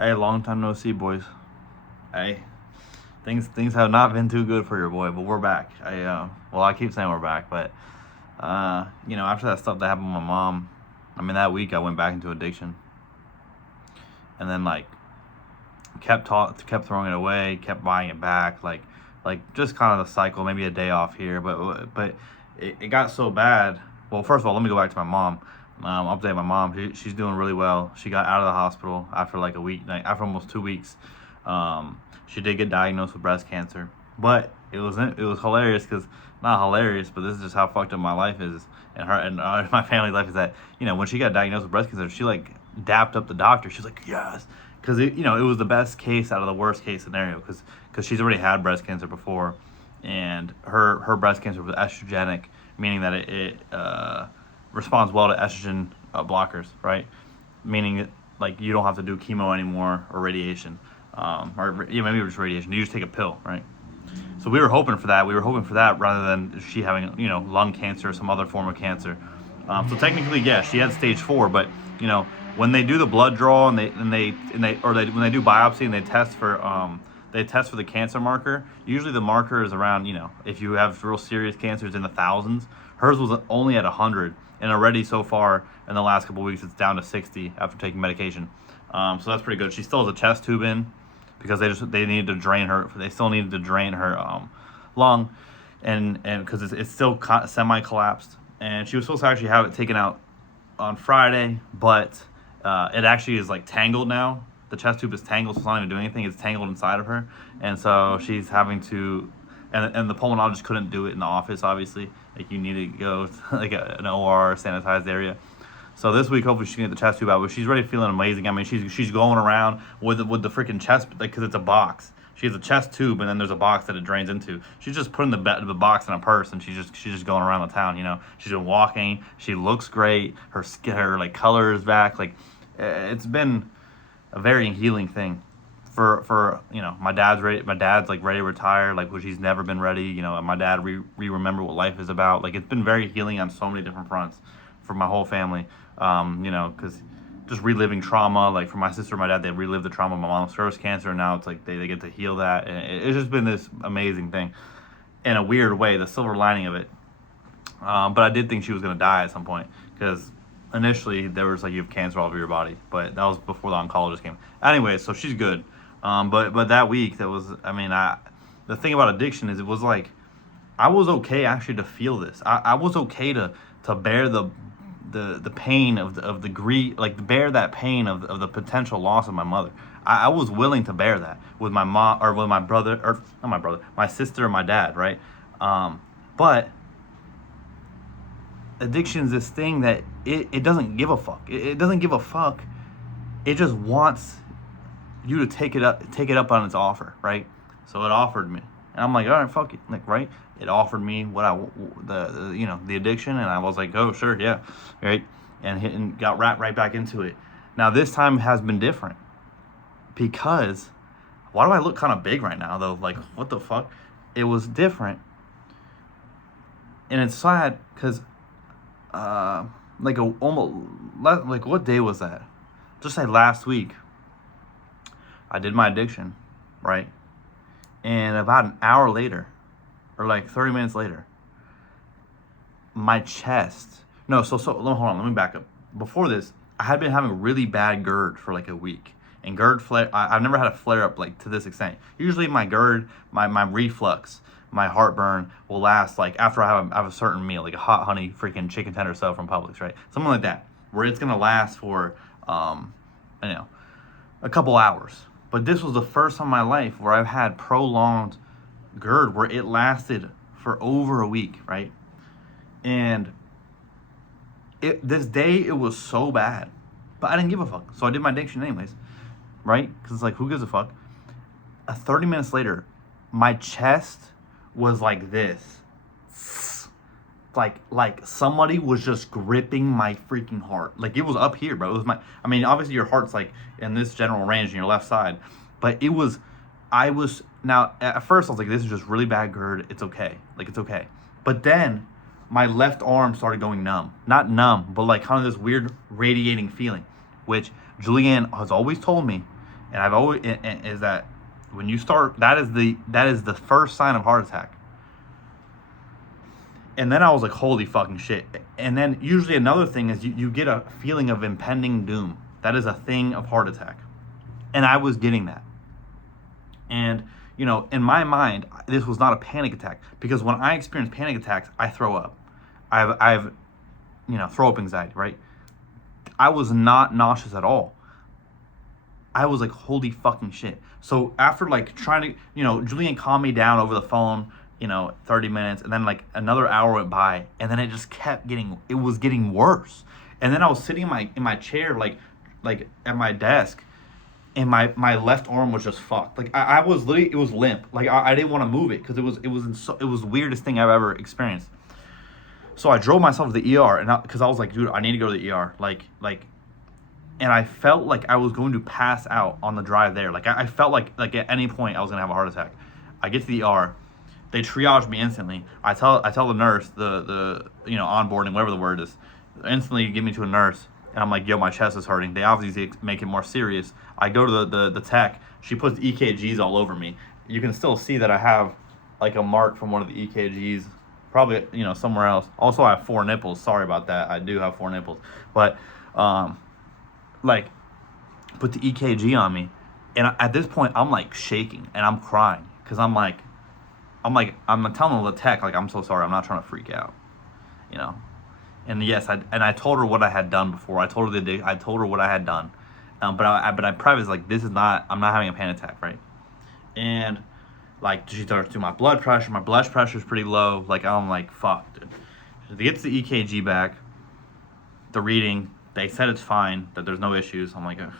Hey, long time no see, boys. Hey, things have not been too good for your boy, but we're back. I keep saying we're back, but after that stuff that happened with my mom, I mean, that week I went back into addiction, and then like kept throwing it away, kept buying it back, like just kind of the cycle. Maybe a day off here, but it got so bad. Well, first of all, let me go back to my mom. Update my mom. She's doing really well. She got out of the hospital after like a week, like after almost 2 weeks. She did get diagnosed with breast cancer, but it was hilarious because not hilarious, but this is just how fucked up my life is, and my family's life is that when she got diagnosed with breast cancer, she like dapped up the doctor. She's like, yes, because it was the best case out of the worst case scenario because she's already had breast cancer before, and her breast cancer was estrogenic, meaning that it responds well to estrogen blockers, right? Meaning that like you don't have to do chemo anymore or radiation, or maybe just radiation. You just take a pill, right? So we were hoping for that. We were hoping for that rather than she having lung cancer or some other form of cancer. So technically, yeah, she had stage 4, but when they do the blood draw and when they do biopsy and they test for the cancer marker. Usually the marker is around, if you have real serious cancers, in the thousands. Hers was only at 100, and already so far in the last couple of weeks it's down to 60 after taking medication. So that's pretty good. She still has a chest tube in because they needed to drain her. They still needed to drain her lung, and because it's still semi collapsed. And she was supposed to actually have it taken out on Friday, but it actually is like tangled now. The chest tube is tangled, so it's not even doing anything. It's tangled inside of her, and so she's having to. And the pulmonologist couldn't do it in the office, obviously. Like you need to go to like an OR sanitized area. So this week, hopefully, she can get the chest tube out. But she's already feeling amazing. I mean, she's going around with the freaking chest, like, because it's a box. She has a chest tube, and then there's a box that it drains into. She's just putting the box in a purse, and she's just going around the town. She's been walking. She looks great. Her skin, her like color is back. Like it's been a very healing thing. For my dad's ready. My dad's like ready to retire, like, which he's never been ready. And my dad remember what life is about. Like, it's been very healing on so many different fronts for my whole family. Because just reliving trauma, like for my sister and my dad, they relived the trauma of my mom's first cancer, and now it's like they get to heal that, and it's just been this amazing thing in a weird way, the silver lining of it. But I did think she was gonna die at some point because initially there was like, you have cancer all over your body, but that was before the oncologist came. Anyway, so she's good. But that week, the thing about addiction is it was like I was okay actually to feel this. I was okay to bear the pain of the grief, like bear that pain of the potential loss of my mother. I was willing to bear that with my mom, or with my brother, or not my brother, my sister and my dad, right? But addiction is this thing that it doesn't give a fuck. It doesn't give a fuck. It just wants you to take it up on its offer, right? So it offered me, and I'm like, all right, fuck it, like, right? It offered me the addiction, and I was like, oh sure, yeah, right, and got wrapped right back into it. Now this time has been different because why do I look kind of big right now though? Like, what the fuck? It was different, and it's sad because like what day was that? Just like last week. I did my addiction, right? And about an hour later, or like 30 minutes later, my chest. No, so hold on, let me back up. Before this, I had been having really bad GERD for like a week. And GERD flare, I've never had a flare up like to this extent. Usually my GERD, my reflux, my heartburn will last like after I have a certain meal, like a hot honey freaking chicken tender sub from Publix, right? Something like that, where it's gonna last for, a couple hours. But this was the first time in my life where I've had prolonged GERD where it lasted for over a week, right? And this day it was so bad, but I didn't give a fuck. So I did my addiction anyways, right? Because it's like, who gives a fuck? 30 minutes later, my chest was like this. Like somebody was just gripping my freaking heart. Like it was up here, bro. It was obviously your heart's like in this general range in your left side, but now at first I was like, this is just really bad GERD. It's okay. Like, it's okay. But then my left arm started going numb. Not numb, but like kind of this weird radiating feeling, which Julianne has always told me And I've always is that when you start, that is the first sign of heart attack. And then I was like, holy fucking shit. And then usually another thing is you get a feeling of impending doom. That is a thing of heart attack. And I was getting that. And, you know, in my mind, this was not a panic attack, because when I experience panic attacks, I throw up. I have, you know, throw up anxiety, right? I was not nauseous at all. I was like, holy fucking shit. So after like trying to, you know, Julian calmed me down over the phone, you know, 30 minutes, and then like another hour went by, and then it just kept it was getting worse. And then I was sitting in my chair, like at my desk, and my left arm was just fucked. Like I was literally, it was limp. Like I didn't want to move it because it was the weirdest thing I've ever experienced. So I drove myself to the ER, and because I was like, dude, I need to go to the ER. And I felt like I was going to pass out on the drive there. Like I felt like at any point I was gonna have a heart attack. I get to the ER, they triage me instantly. I tell the nurse, the you know, onboarding, whatever the word is, instantly give me to a nurse, and I'm like, yo, my chest is hurting. They obviously make it more serious. I go to the tech. She puts EKGs all over me. You can still see that I have like a mark from one of the EKGs, probably, you know, somewhere else. Also, I have 4 nipples. Sorry about that. I do have 4 nipples, but like, put the EKG on me, and at this point I'm like shaking and I'm crying because I'm telling the tech, like, I'm so sorry, I'm not trying to freak out, you know. And yes, I told her what I had done before. I told her what I had done, but I prefaced, like, this is not, I'm not having a panic attack, right? And like, she starts to do my blood pressure. My blood pressure is pretty low. Like, I'm like, fuck, dude. She gets the EKG back, the reading. They said it's fine, that there's no issues. I'm like, ugh.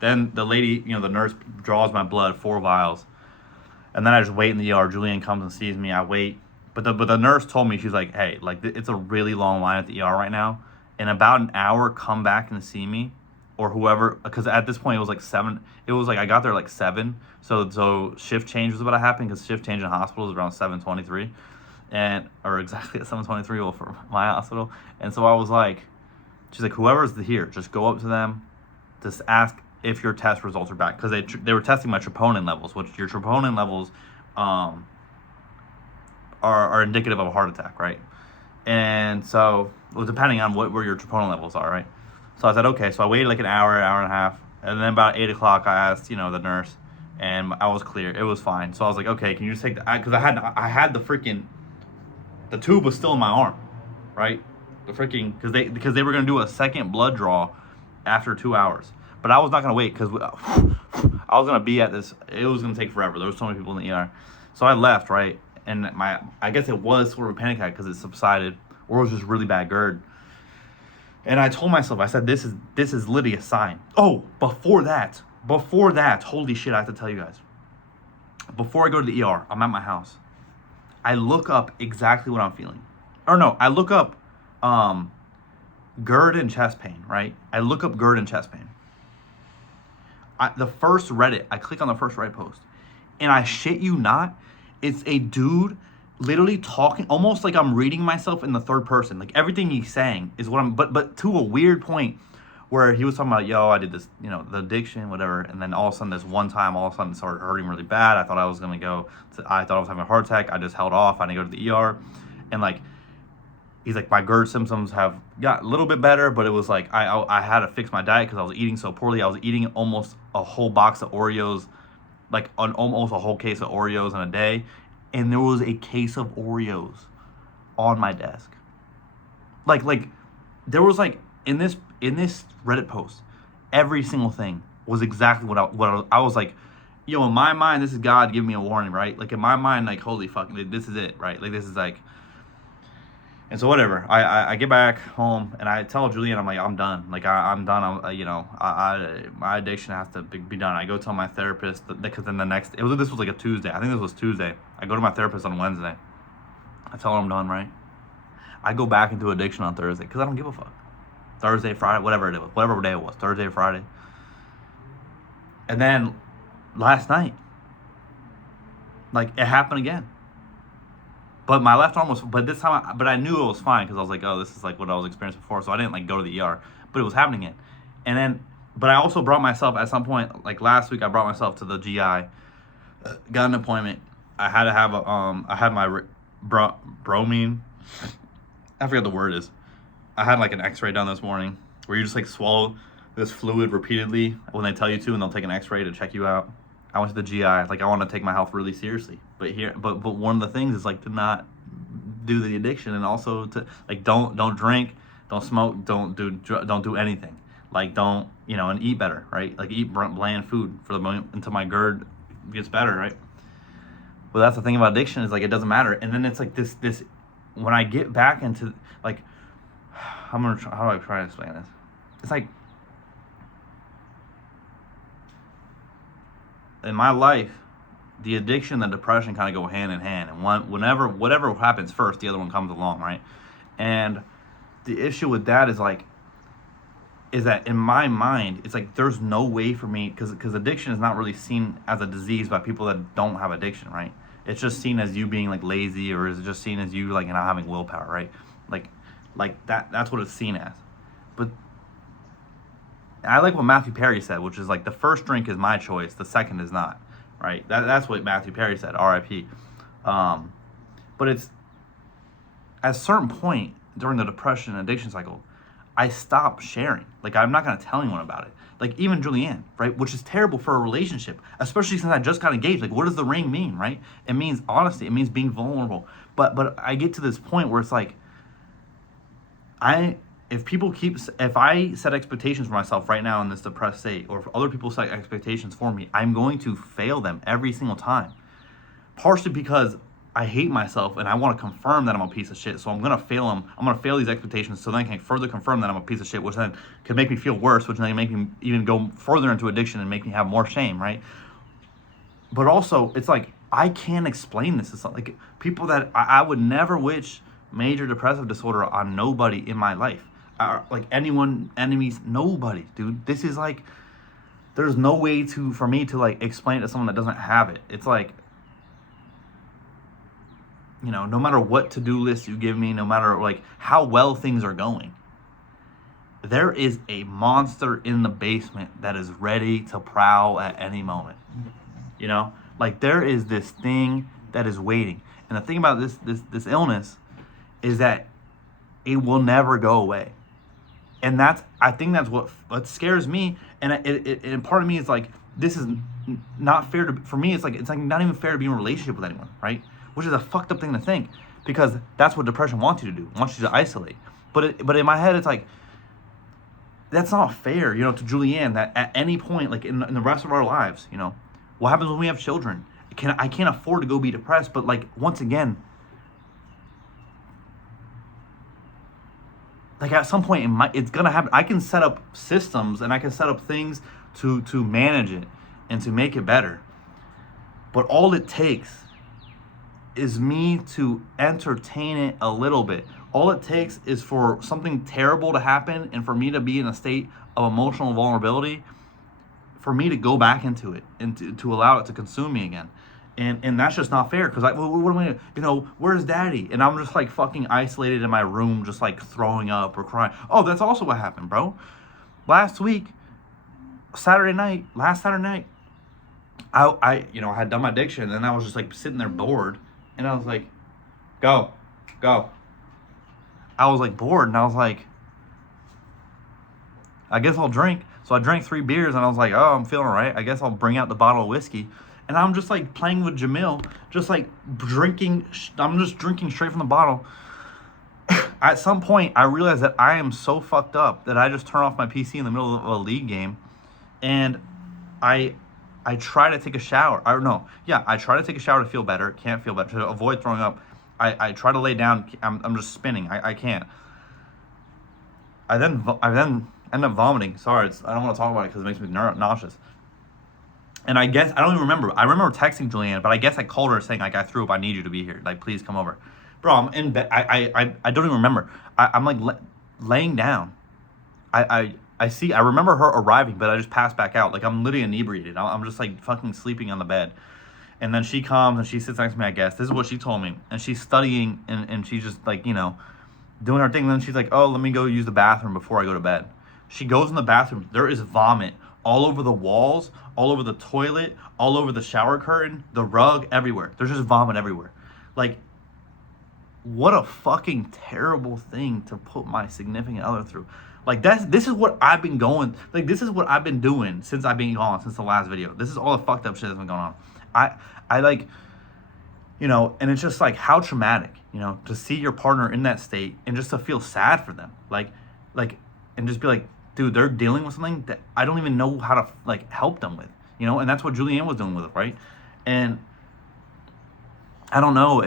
Then the lady, you know, the nurse draws my blood, 4 vials. And then I just wait in the ER. Julian comes and sees me. I wait. But the nurse told me, she's like, hey, like, it's a really long line at the ER right now. In about an hour, come back and see me. Or whoever, because at this point it was like 7. It was like I got there like 7. So shift change was about to happen, because shift change in hospitals is around 7:23. Or exactly at 7:23, well, for my hospital. And so I was like, she's like, whoever's here, just go up to them, just ask if your test results are back, because they were testing my troponin levels, which your troponin levels are indicative of a heart attack, right? And so, well, depending on where your troponin levels are, right? So I said, okay. So I waited like an hour and a half, and then about 8 o'clock I asked, you know, the nurse, and I was clear. It was fine. So I was like, okay, can you just take because I had the tube was still in my arm, right? The freaking, because they were gonna do a second blood draw after 2 hours, but I was not gonna wait, because I was gonna be at this. It was gonna take forever. There were so many people in the ER, so I left, right? And I guess it was sort of a panic attack because it subsided, or it was just really bad GERD. And I told myself, I said, this is literally a sign. Oh, before that, holy shit, I have to tell you guys. Before I go to the ER, I'm at my house. I look up exactly what I'm feeling. Or no, I look up GERD and chest pain, right? I look up GERD and chest pain. I click on the first Reddit post, and I shit you not, it's a dude literally talking, almost like I'm reading myself in the third person. Like, everything he's saying is what I'm, but to a weird point where he was talking about, yo, I did this, you know, the addiction, whatever, and then all of a sudden, this one time, all of a sudden it started hurting really bad. I thought I was having a heart attack. I just held off. I didn't go to the ER, and like, he's like, my GERD symptoms have got a little bit better, but it was like, I had to fix my diet because I was eating so poorly. I was eating almost a whole box of Oreos, like almost a whole case of Oreos in a day, and there was a case of Oreos on my desk. Like there was, like, in this Reddit post, every single thing was exactly what I was like, yo, in my mind, this is God giving me a warning, right? Like, in my mind, like, holy fuck, this is it, right? Like, this is like. And so whatever, I get back home, and I tell Julian, I'm like, I'm done. Like, I'm done. My addiction has to be done. I go tell my therapist, because then this was like a Tuesday. I think this was Tuesday. I go to my therapist on Wednesday. I tell her I'm done, right? I go back into addiction on Thursday, because I don't give a fuck. Thursday, Friday, whatever day it was, Thursday or Friday. And then last night, like, it happened again. But my left arm but this time, but I knew it was fine, because I was like, oh, this is like what I was experiencing before, so I didn't, like, go to the ER, but it was happening again. And then But I also brought myself at some point, like last week, I brought myself to the GI, got an appointment. I had to have I had my bromine. I forget the word is. I had like an X-ray done this morning, where you just like swallow this fluid repeatedly when they tell you to, and they'll take an X-ray to check you out. I went to the GI. Like, I want to take my health really seriously, but one of the things is like to not do the addiction, and also to like don't drink, don't smoke, don't do anything. Like, don't, and eat better, right? Like, eat bland food for the moment until my GERD gets better, right? But that's the thing about addiction, is like it doesn't matter. And then it's like this when I get back into like, how do I try to explain this? It's like, in my life, the addiction and the depression kind of go hand in hand, and whatever happens first, the other one comes along, right? And the issue with that is that in my mind, it's like there's no way for me, because addiction is not really seen as a disease by people that don't have addiction, right? It's just seen as you being like lazy, or is it just seen as you like not having willpower, right? Like that's what it's seen as. But I like what Matthew Perry said, which is like, the first drink is my choice, the second is not, right? That's what Matthew Perry said, R.I.P. But it's at a certain point during the depression and addiction cycle, I stopped sharing. Like, I'm not going to tell anyone about it. Like, even Julianne, right? Which is terrible for a relationship, especially since I just got engaged. Like, what does the ring mean, right? It means honesty. It means being vulnerable. But I get to this point where it's like, if I set expectations for myself right now in this depressed state, or if other people set expectations for me, I'm going to fail them every single time. Partially because I hate myself and I want to confirm that I'm a piece of shit. So I'm going to fail them. I'm going to fail these expectations so then I can further confirm that I'm a piece of shit, which then can make me feel worse, which then can make me even go further into addiction and make me have more shame, right? But also, it's like, I can't explain this. It's like people that I would never wish major depressive disorder on nobody in my life. Like anyone, enemies, nobody, dude. This is like, there's no way for me to like explain it to someone that doesn't have it. It's like, no matter what to-do list you give me, no matter like how well things are going, there is a monster in the basement that is ready to prowl at any moment. Like, there is this thing that is waiting. And the thing about this illness is that it will never go away. And I think that's what scares me. And and part of me is like, this is not fair for me. It's like not even fair to be in a relationship with anyone, right? Which is a fucked up thing to think, because that's what depression wants you to do. It wants you to isolate. But in my head, it's like, that's not fair, to Julianne, that at any point, like in the rest of our lives, what happens when we have children? I can't afford to go be depressed, but like, once again, like at some point it's gonna happen. I can set up systems and I can set up things to manage it and to make it better. But all it takes is me to entertain it a little bit. All it takes is for something terrible to happen and for me to be in a state of emotional vulnerability, for me to go back into it and to allow it to consume me again. And that's just not fair, because like, what am I gonna, where's daddy? And I'm just like fucking isolated in my room, just like throwing up or crying. Oh, that's also what happened, bro. Last Saturday night, I had done my addiction, and I was just like sitting there bored, and I was like, go. I was like bored, and I was like, I guess I'll drink. So I drank 3 beers, and I was like, oh, I'm feeling all right. I guess I'll bring out the bottle of whiskey. And I'm just like playing with Jamil, just like drinking. I'm just drinking straight from the bottle. At some point, I realized that I am so fucked up that I just turn off my PC in the middle of a league game, and I try to take a shower. I try to take a shower to feel better. Can't feel better. To avoid throwing up, I try to lay down. I'm just spinning. I can't. I then end up vomiting. Sorry, I don't want to talk about it because it makes me nauseous. And I guess, I don't even remember. I remember texting Julianne, but I guess I called her saying, like, I threw up. I need you to be here. Like, please come over. Bro, I'm in bed. I don't even remember. I'm like laying down. I remember her arriving, but I just passed back out. Like, I'm literally inebriated. I'm just like fucking sleeping on the bed. And then she comes and she sits next to me, I guess. This is what she told me. And she's studying and she's just like, doing her thing. And then she's like, oh, let me go use the bathroom before I go to bed. She goes in the bathroom. There is vomit all over the walls, all over the toilet, all over the shower curtain, the rug, everywhere. There's just vomit everywhere. Like, what a fucking terrible thing to put my significant other through. Like, this is what I've been going, like, this is what I've been doing since I've been gone, since the last video. This is all the fucked up shit that's been going on. I like, you know, and it's just like, how traumatic, you know, to see your partner in that state and just to feel sad for them. Like, and just be like, dude, they're dealing with something that I don't even know how to, like, help them with, you know? And that's what Julianne was doing with it, right? And I don't know,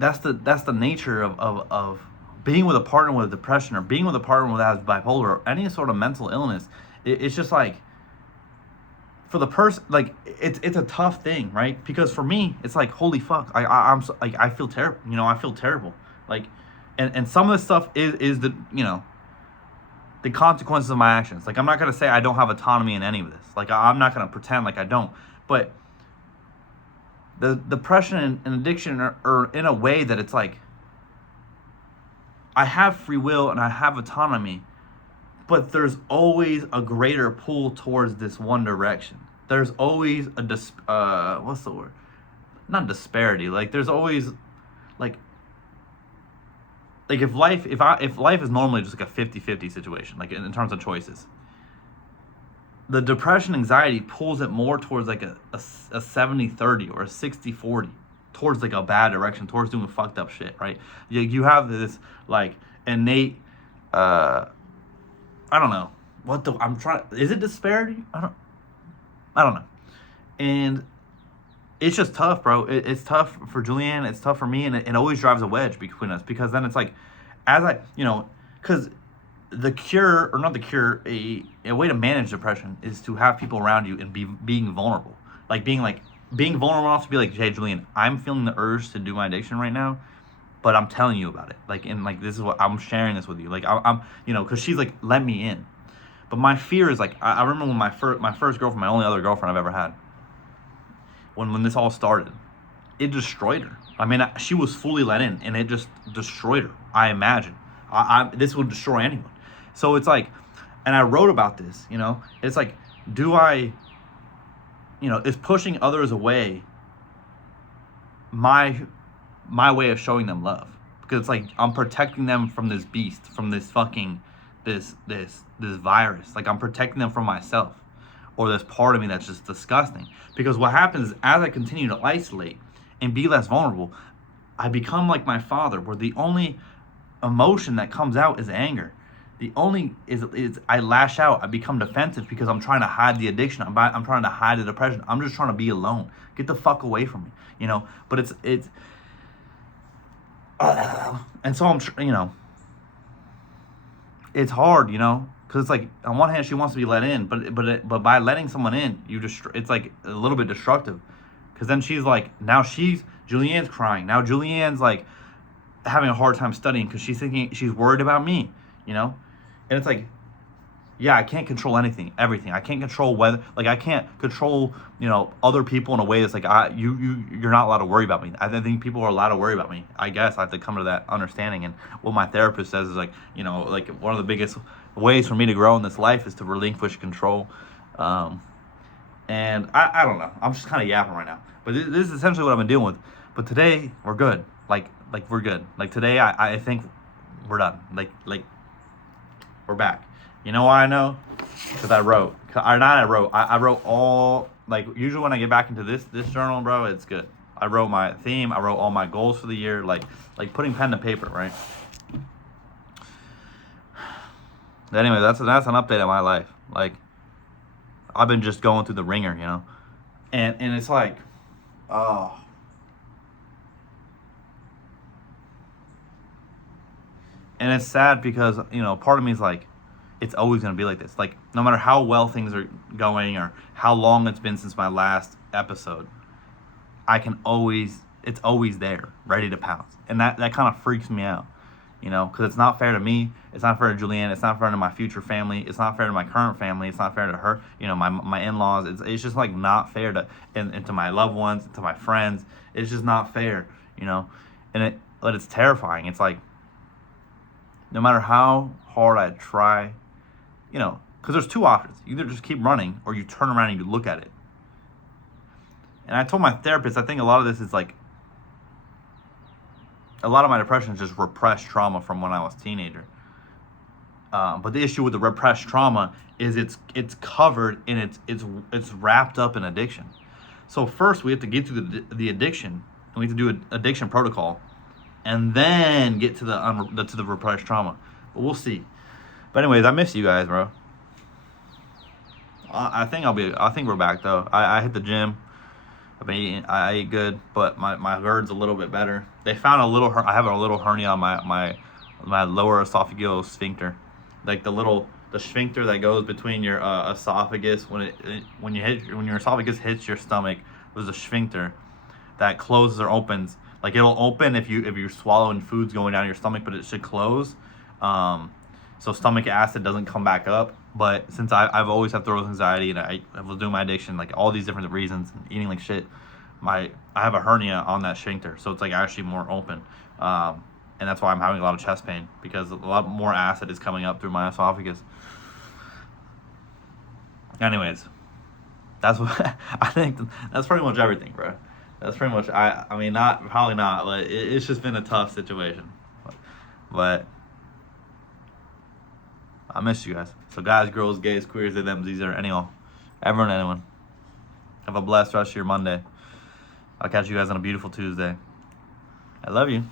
that's the nature of being with a partner with depression, or being with a partner that has bipolar, or any sort of mental illness. It's just like, for the person, like, it's a tough thing, right? Because for me, it's like, holy fuck, I'm so, like, I feel terrible, you know, I feel terrible, like, and some of this stuff is the, you know, the consequences of my actions. Like, I'm not gonna say I don't have autonomy in any of this. Like, I'm not gonna pretend like I don't, but the depression and addiction are in a way that it's like, I have free will and I have autonomy, but there's always a greater pull towards this one direction. There's always a what's the word? Not disparity. Like, there's always, like if life is normally just like a 50-50 situation, like in terms of choices, the depression, anxiety pulls it more towards like a 70-30 or a 60-40, towards like a bad direction, towards doing fucked up shit, right? You have this like innate, I don't know is it disparity? I don't know. And it's just tough, bro. It's tough for Julianne, it's tough for me, and it always drives a wedge between us, because then it's like, as I, you know, because the cure, or not the cure, a way to manage depression is to have people around you and being vulnerable. Being vulnerable enough to be like, hey, Julian, I'm feeling the urge to do my addiction right now, but I'm telling you about it. Like, and like, this is what I'm sharing this with you. Like, I'm you know, because she's like, let me in. But my fear is like, I remember when my first girlfriend, my only other girlfriend I've ever had, when this all started, it destroyed her. I mean, she was fully let in, and it just destroyed her. I imagine. This would destroy anyone. So it's like, and I wrote about this, you know, it's like, do I, you know, is pushing others away my way of showing them love? Because it's like, I'm protecting them from this beast, from this fucking, this virus. Like, I'm protecting them from myself, or this part of me that's just disgusting. Because what happens is, as I continue to isolate and be less vulnerable, I become like my father, where the only emotion that comes out is anger. The only is I lash out. I become defensive because I'm trying to hide the addiction. I'm trying to hide the depression. I'm just trying to be alone. Get the fuck away from me, you know. But it's and so I'm, you know, it's hard, you know, because it's like, on one hand she wants to be let in, but by letting someone in, it's like a little bit destructive, because then she's like, now Julianne's crying. Now Julianne's like having a hard time studying because she's worried about me, you know. And it's like, yeah, I can't control everything. I can't control whether, like, I can't control, you know, other people in a way that's like, you're not allowed to worry about me. I think people are allowed to worry about me. I guess I have to come to that understanding. And what my therapist says is like, you know, like, one of the biggest ways for me to grow in this life is to relinquish control. And I don't know. I'm just kind of yapping right now. But this is essentially what I've been dealing with. But today, we're good. Like we're good. Like, today, I think we're done. Like, we're back. You know why I know? Because I wrote. I wrote all, like, usually when I get back into this journal, bro, it's good. I wrote my theme. I wrote all my goals for the year. Like putting pen to paper, right? Anyway, that's an update of my life. Like, I've been just going through the ringer, you know? And it's like, oh. And it's sad because, you know, part of me is like, it's always going to be like this. Like, no matter how well things are going, or how long it's been since my last episode, it's always there, ready to pounce. And that kind of freaks me out, you know, because it's not fair to me. It's not fair to Julianne. It's not fair to my future family. It's not fair to my current family. It's not fair to her, you know, my in-laws. It's just like not fair to, and to my loved ones, to my friends. It's just not fair, you know, but it's terrifying. It's like, no matter how hard I try, you know, Because there's two options. You either just keep running or you turn around and you look at it. And I told my therapist, I think a lot of this is like, a lot of my depression is just repressed trauma from when I was a teenager. But the issue with the repressed trauma is it's covered and it's wrapped up in addiction. So first we have to get through the addiction, and we have to do an addiction protocol, and then get to the repressed trauma. But we'll see. But anyways, I miss you guys, bro. I think we're back though. I hit the gym. I ate good, but my GERD's a little bit better. They found I have a little hernia on my lower esophageal sphincter, like the sphincter that goes between your esophagus when your esophagus hits your stomach. There's a sphincter that closes or opens. Like it'll open if you're swallowing foods going down your stomach, but it should close. So stomach acid doesn't come back up. But since I've always had throat anxiety and I was doing my addiction, like all these different reasons, and eating like shit, I have a hernia on that sphincter, so it's like actually more open, and that's why I'm having a lot of chest pain, because a lot more acid is coming up through my esophagus. Anyways, that's what I think. That's pretty much everything, bro. That's pretty much. I mean, probably not, but it's just been a tough situation, but. I miss you guys. So guys, girls, gays, queers, they, them, these are anyone. Everyone. Have a blessed rest of your Monday. I'll catch you guys on a beautiful Tuesday. I love you.